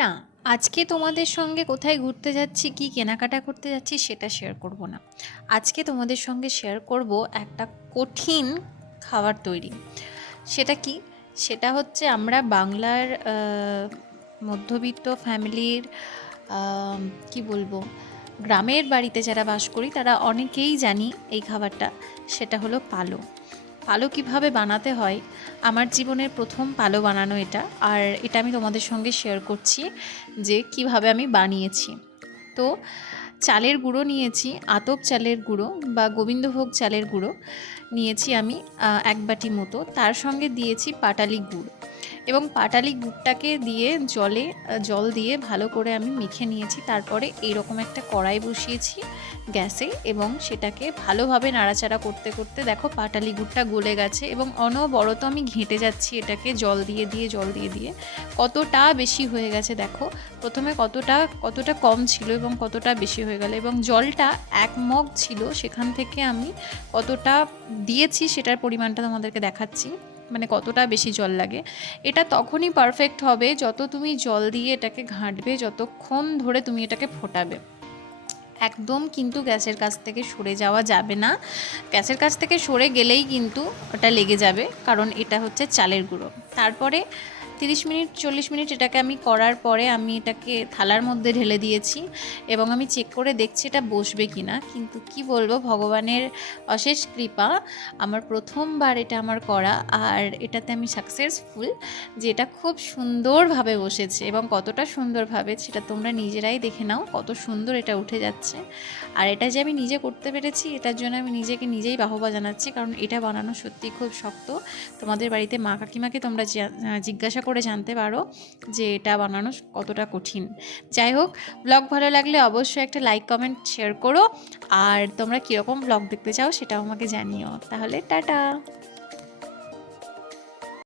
না, আজকে তোমাদের সঙ্গে কোথায় ঘুরতে যাচ্ছি, কি কেনাকাটা করতে যাচ্ছি সেটা শেয়ার করব না। আজকে তোমাদের সঙ্গে শেয়ার করব একটা কঠিন খাবার তৈরি। সেটা কি? সেটা হচ্ছে আমরা বাংলার মধ্যবিত্ত ফ্যামিলির আ কি বলবো? গ্রামের বাড়িতে যারা বাস করি তারা অনেকেই জানি এই খাবারটা। সেটা হলো পালো। পালো কীভাবে বানাতে হয়, আমার জীবনের প্রথম পালো বানানো এটা। আর এটা আমি তোমাদের সঙ্গে শেয়ার করছি যে কিভাবে আমি বানিয়েছি। তো চালের গুঁড়ো নিয়েছি, আতপ চালের গুঁড়ো বা গোবিন্দভোগ চালের গুঁড়ো নিয়েছি আমি ১ বাটি মতো। তার সঙ্গে দিয়েছি পাটালি গুড় এবং পাটালি গুড়টাকে দিয়ে জল দিয়ে ভালো করে আমি মেখে নিয়েছি। তারপরে এইরকম একটা কড়াই বসিয়েছি গ্যাসে এবং সেটাকে ভালোভাবে নাড়াচাড়া করতে করতে দেখো পাটালি গুড়টা গলে গেছে এবং অনবরত আমি ঘেঁটে যাচ্ছি এটাকে জল দিয়ে দিয়ে কতটা বেশি হয়ে গেছে দেখো। প্রথমে কতটা কম ছিল এবং কতটা বেশি হয়ে গেল, এবং জলটা ১ মগ ছিল, সেখান থেকে আমি কতটা দিয়েছি সেটার পরিমাণটা তোমাদেরকে দেখাচ্ছি, মানে কতটা বেশি জল লাগে। এটা তখনই পারফেক্ট হবে যত তুমি জল দিয়ে এটাকে ঘাঁটবে, যতক্ষণ ধরে তুমি এটাকে ফোটাবে। একদম কিন্তু গ্যাসের কাছ থেকে সরে যাওয়া যাবে না। গ্যাসের কাছ থেকে সরে গেলেই কিন্তু ওটা লেগে যাবে, কারণ এটা হচ্ছে চালের গুঁড়ো। তারপরে ৩০ মিনিট ৪০ মিনিট এটাকে আমি করার পরে আমি এটাকে থালার মধ্যে ঢেলে দিয়েছি এবং আমি চেক করে দেখছি এটা বসবে কি না। কিন্তু কি বলবো, ভগবানের অশেষ কৃপা, আমার প্রথমবার এটা আমার করা, আর এটাতে আমি সাকসেসফুল যে এটা খুব সুন্দরভাবে বসেছে। এবং কতটা সুন্দরভাবে সেটা তোমরা নিজেরাই দেখে নাও, কত সুন্দর এটা উঠে যাচ্ছে। আর এটা যে আমি নিজে করতে পেরেছি এটার জন্য আমি নিজেকে নিজেই বাহবা জানাচ্ছি, কারণ এটা বানানো সত্যি খুব শক্ত। তোমাদের বাড়িতে মা কাকিমাকে তোমরা জিজ্ঞাসা করে জানতে পারো যে এটা বানানো কতটা কঠিন। যাই হোক, ব্লগ ভালো লাগলে অবশ্যই একটা লাইক কমেন্ট শেয়ার করো, আর তোমরা কীরকম ব্লগ দেখতে চাও সেটাও আমাকে জানিও। তাহলে টাটা।